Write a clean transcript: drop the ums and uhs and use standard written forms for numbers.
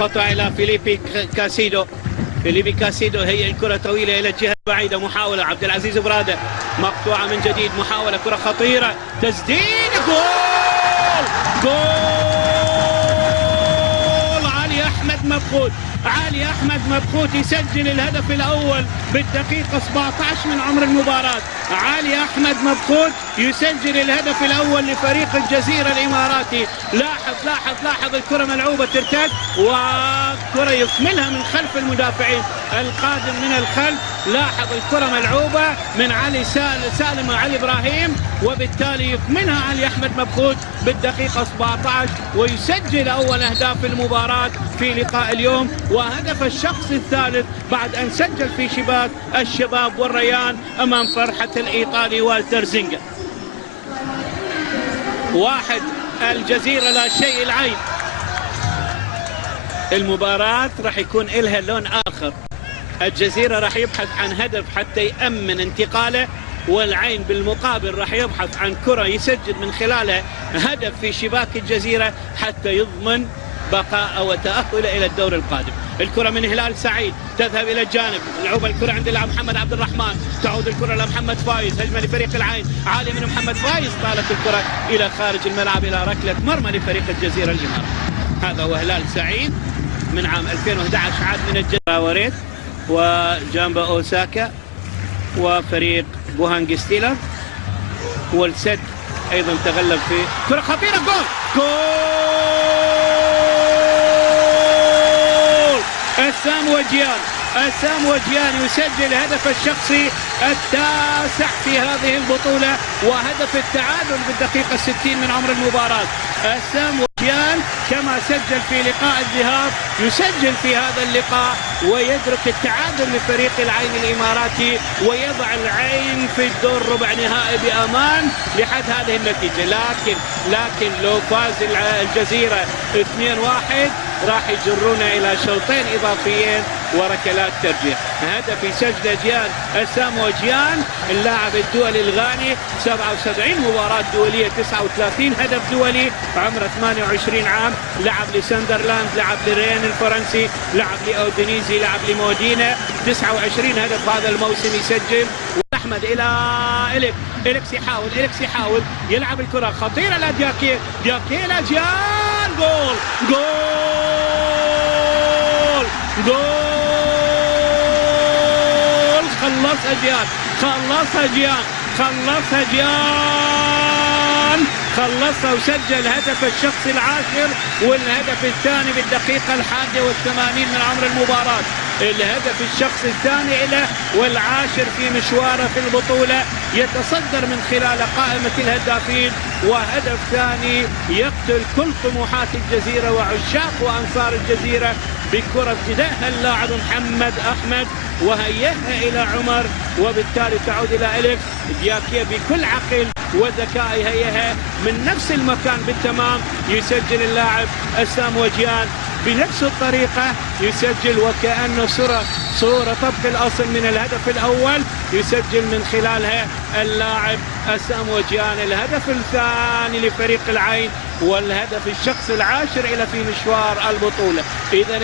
قطع إلى فيليبي كاسيدو. فيليبي كاسيدو هي الكرة طويلة إلى الجهة البعيدة. محاولة عبد العزيز برادة مقطوعة من جديد. محاولة كرة خطيرة. تسديد. جول. جول. علي أحمد مبخوت. علي أحمد مبخوت يسجل الهدف الأول بالدقيقة 17 من عمر المباراة. علي أحمد مبخوت يسجل الهدف الأول لفريق الجزيرة الإماراتي. لاحظ الكرة ملعوبة ترتد وكرة يكملها من خلف المدافعين القادم من الخلف. لاحظ الكرة ملعوبة من علي سالم وعلي إبراهيم، وبالتالي يكملها علي أحمد مبخوت بالدقيقة 17 ويسجل أول أهداف المباراة في لقاء اليوم، وهدف الشخص الثالث بعد أن سجل في شباك الشباب والريان أمام فرحة الإيطالي والتر زينجا. 1 الجزيرة لا شيء العين. المباراة راح يكون إلها لون آخر. الجزيرة راح يبحث عن هدف حتى يأمن انتقاله، والعين بالمقابل راح يبحث عن كرة يسجل من خلالها هدف في شباك الجزيرة حتى يضمن بقاء وتأهل إلى الدور القادم. الكرة من هلال سعيد تذهب إلى الجانب. لعوب الكرة عند اللاعب محمد عبد الرحمن. تعود الكرة لمحمد فايز. هجمة لفريق العين. عالي من محمد فايز. طالت الكرة إلى خارج الملعب إلى ركلة مرمى لفريق الجزيرة الإماراتي. هذا هو هلال سعيد من عام 2011 عاد من الجزيرة وريت وجامبا أوساكا وفريق بوهانج ستيلر. والسد أيضا تغلب في كرة خطيرة. جول. أسام وجيان يسجل الهدف الشخصي التاسع في هذه البطولة وهدف التعادل بالدقيقة 60 من عمر المباراة. أسام وجيان كما سجل في لقاء الذهاب يسجل في هذا اللقاء ويدرك التعادل لفريق العين الإماراتي ويضع العين في الدور ربع نهائي بأمان لحد هذه النتيجة. لكن لو فاز الجزيرة 2-1 راح يجرونا إلى شوطين إضافيين وركلات ترجيح. هدف يسجل جيان أسامو جيان اللاعب الدولي الغاني. 77 مباراة دولية، 39 هدف دولي، عمره 28 عام. لعب لساندرلاند، لعب لرين الفرنسي، لعب لأودينيزي، لعب لمودينا. 29 هدف هذا الموسم يسجل. أحمد إلى إليكس يحاول يلعب الكرة خطيرة لدياكيه. إلى جيان. جول. خلصها وسجل الهدف الشخصي العاشر والهدف الثاني بالدقيقة 81 من عمر المباراة. الهدف الشخصي الثاني له والعاشر في مشواره في البطولة، يتصدر من خلال قائمة الهدافين، وهدف ثاني يقتل كل طموحات الجزيرة وعشاق وأنصار الجزيرة بكرة ابتدأها اللاعب محمد أحمد وهيئها إلى عمر، وبالتالي تعود إلى إليكس. دياكيه بكل عقل وذكاء هيئها من نفس المكان بالتمام. يسجل اللاعب أسام وجيان بنفس الطريقة، يسجل وكأنه صورة طبق الأصل من الهدف الأول، يسجل من خلالها اللاعب أسام وجيان الهدف الثاني لفريق العين والهدف الشخصي العاشر إلى في مشوار البطولة. إذن